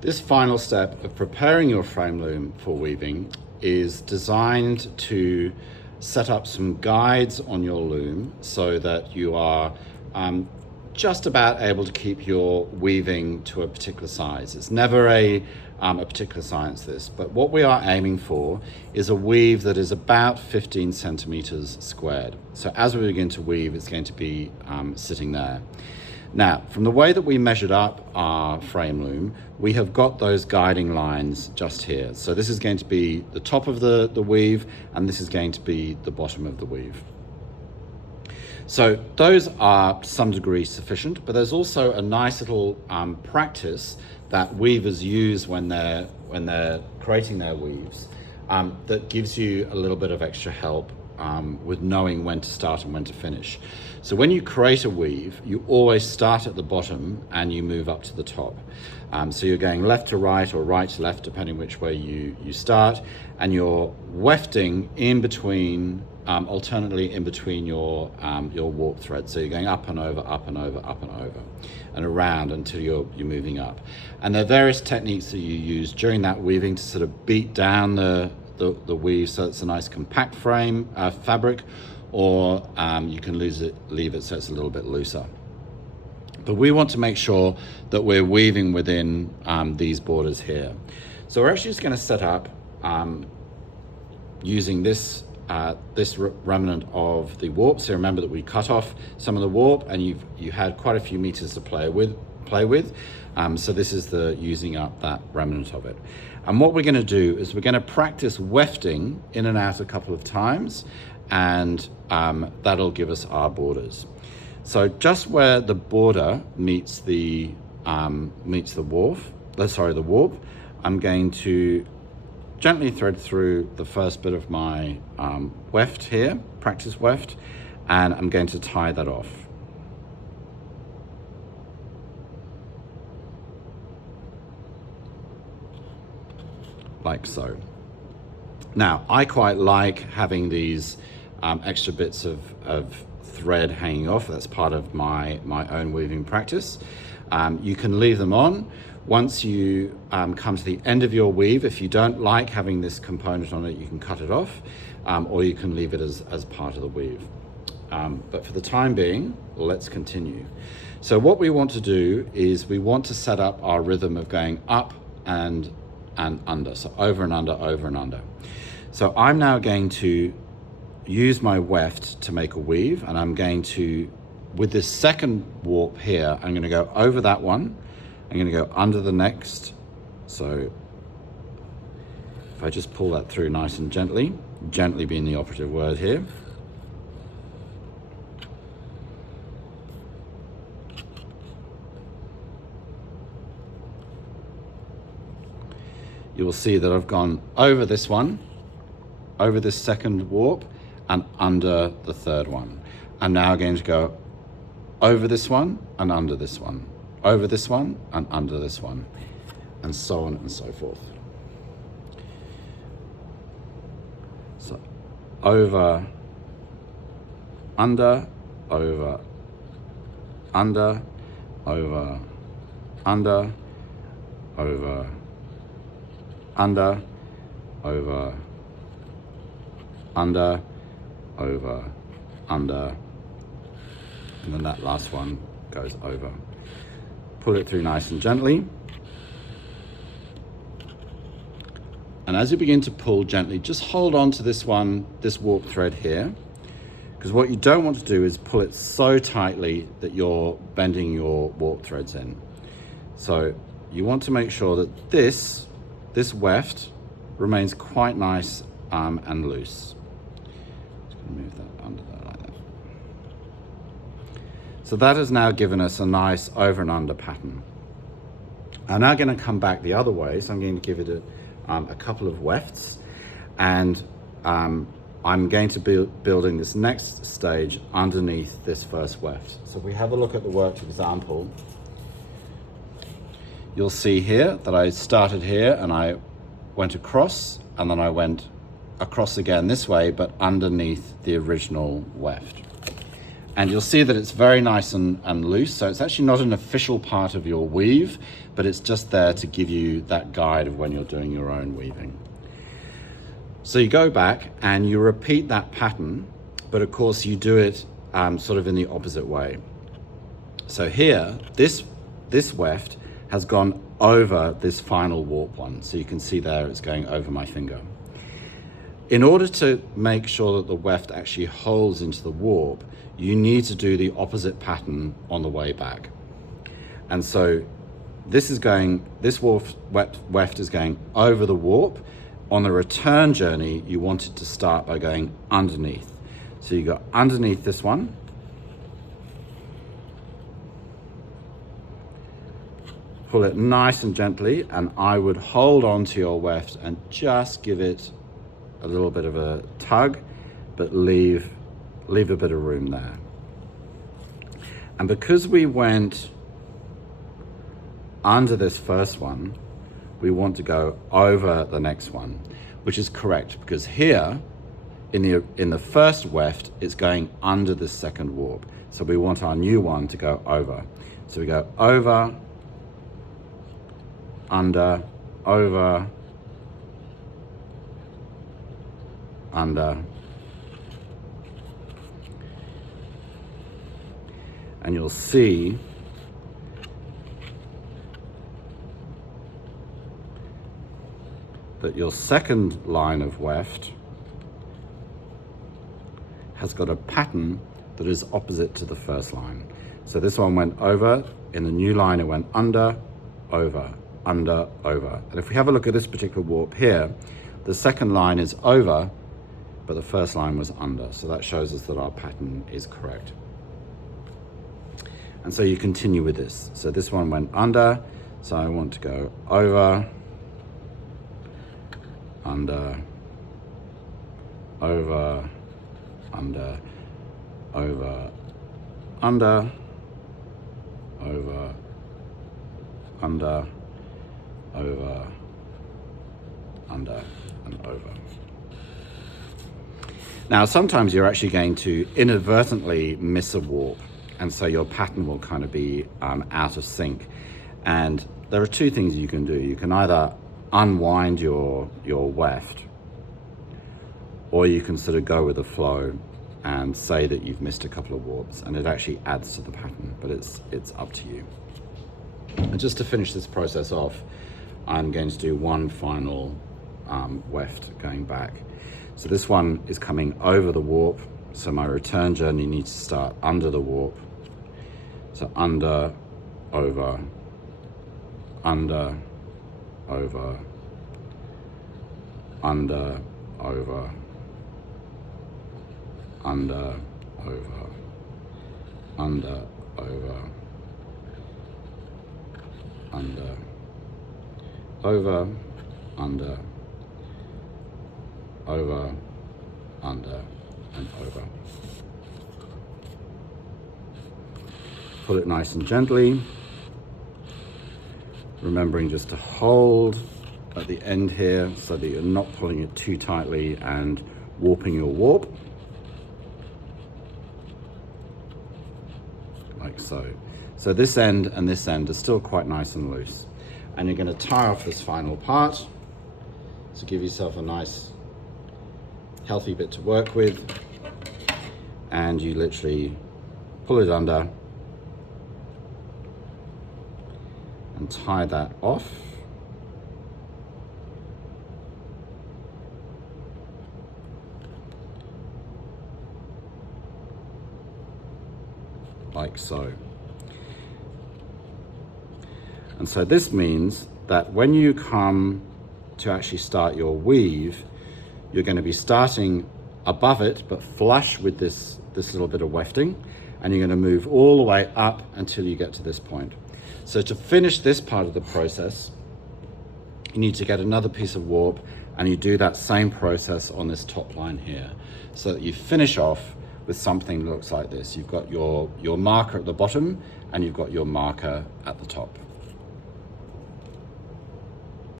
This final step of preparing your frame loom for weaving is designed to set up some guides on your loom so that you are just about able to keep your weaving to a particular size. It's never a particular science, this, but what we are aiming for is a weave that is about 15 centimeters squared. So as we begin to weave, it's going to be sitting there. Now, from the way that we measured up our frame loom, we have got those guiding lines just here. So this is going to be the top of the weave, and this is going to be the bottom of the weave. So those are to some degree sufficient, but there's also a nice little practice that weavers use when they're creating their weaves that gives you a little bit of extra help with knowing when to start and when to finish. So when you create a weave, you always start at the bottom and you move up to the top. So you're going left to right or right to left, depending which way you start, and you're wefting in between, alternately in between your warp threads. So you're going up and over, up and over, up and over, and around until you're moving up. And there are various techniques that you use during that weaving to sort of beat down the weave so it's a nice compact frame fabric, or you can leave it so it's a little bit looser. But we want to make sure that we're weaving within these borders here. So we're actually just going to set up using this remnant of the warp. So remember that we cut off some of the warp, and you had quite a few meters to play with. So this is the using up that remnant of it. And what we're going to do is we're going to practice wefting in and out a couple of times, and that'll give us our borders. So just where the border meets the warp, I'm going to gently thread through the first bit of my weft here, practice weft, and I'm going to tie that off. Like so. Now, I quite like having these extra bits of thread hanging off. That's part of my own weaving practice. You can leave them on. Once you come to the end of your weave, if you don't like having this component on it, you can cut it off, or you can leave it as part of the weave. But for the time being, let's continue. So what we want to do is we want to set up our rhythm of going up and under, so over and under, over and under. So I'm now going to use my weft to make a weave, and I'm going to, with this second warp here, I'm going to go over that one, I'm going to go under the next. So if I just pull that through nice and gently being the operative word here. You will see that I've gone over this one, over this second warp, and under the third one. I'm now going to go over this one and under this one, over this one and under this one, and so on and so forth. So over, under, over, under, over, under, over, under, over, under, over, under, and then that last one goes over. Pull it through nice and gently. And as you begin to pull gently, just hold on to this warp thread here, because what you don't want to do is pull it so tightly that you're bending your warp threads in. So you want to make sure that this weft remains quite nice and loose. Just going to move that under there like that. So that has now given us a nice over and under pattern. I'm now going to come back the other way, so I'm going to give it a couple of wefts, and I'm going to be building this next stage underneath this first weft. So if we have a look at the worked example, you'll see here that I started here and I went across, and then I went across again this way, but underneath the original weft. And you'll see that it's very nice and loose. So it's actually not an official part of your weave, but it's just there to give you that guide of when you're doing your own weaving. So you go back and you repeat that pattern, but of course you do it sort of in the opposite way. So here, this weft has gone over this final warp one. So you can see there it's going over my finger. In order to make sure that the weft actually holds into the warp, you need to do the opposite pattern on the way back. And so this weft is going over the warp. On the return journey, you want it to start by going underneath. So you go underneath this one, pull it nice and gently, and I would hold on to your weft and just give it a little bit of a tug, but leave a bit of room there. And because we went under this first one, we want to go over the next one, which is correct, because here in the first weft, it's going under the second warp. So we want our new one to go over. So we go over, under, over, under, and you'll see that your second line of weft has got a pattern that is opposite to the first line. So this one went over, in the new line it went under, over, under, over. And if we have a look at this particular warp here, the second line is over, but the first line was under. So that shows us that our pattern is correct. And so you continue with this. So this one went under, so I want to go over, under, over, under, over, under, over, under, over, under, and over. Now, sometimes you're actually going to inadvertently miss a warp, and so your pattern will kind of be out of sync. And there are two things you can do. You can either unwind your weft, or you can sort of go with the flow and say that you've missed a couple of warps, and it actually adds to the pattern, but it's up to you. And just to finish this process off, I'm going to do one final weft going back. So this one is coming over the warp, so my return journey needs to start under the warp. So under, over, under, over, under, over, under, over, under, over, under, over, under, over, under, and over. Pull it nice and gently, remembering just to hold at the end here so that you're not pulling it too tightly and warping your warp, like so. So this end and this end are still quite nice and loose. And you're going to tie off this final part to give yourself a nice healthy bit to work with, and you literally pull it under and tie that off. Like so. And so this means that when you come to actually start your weave, you're going to be starting above it, but flush with this little bit of wefting, and you're going to move all the way up until you get to this point. So to finish this part of the process, you need to get another piece of warp, and you do that same process on this top line here, so that you finish off with something that looks like this. You've got your marker at the bottom, and you've got your marker at the top.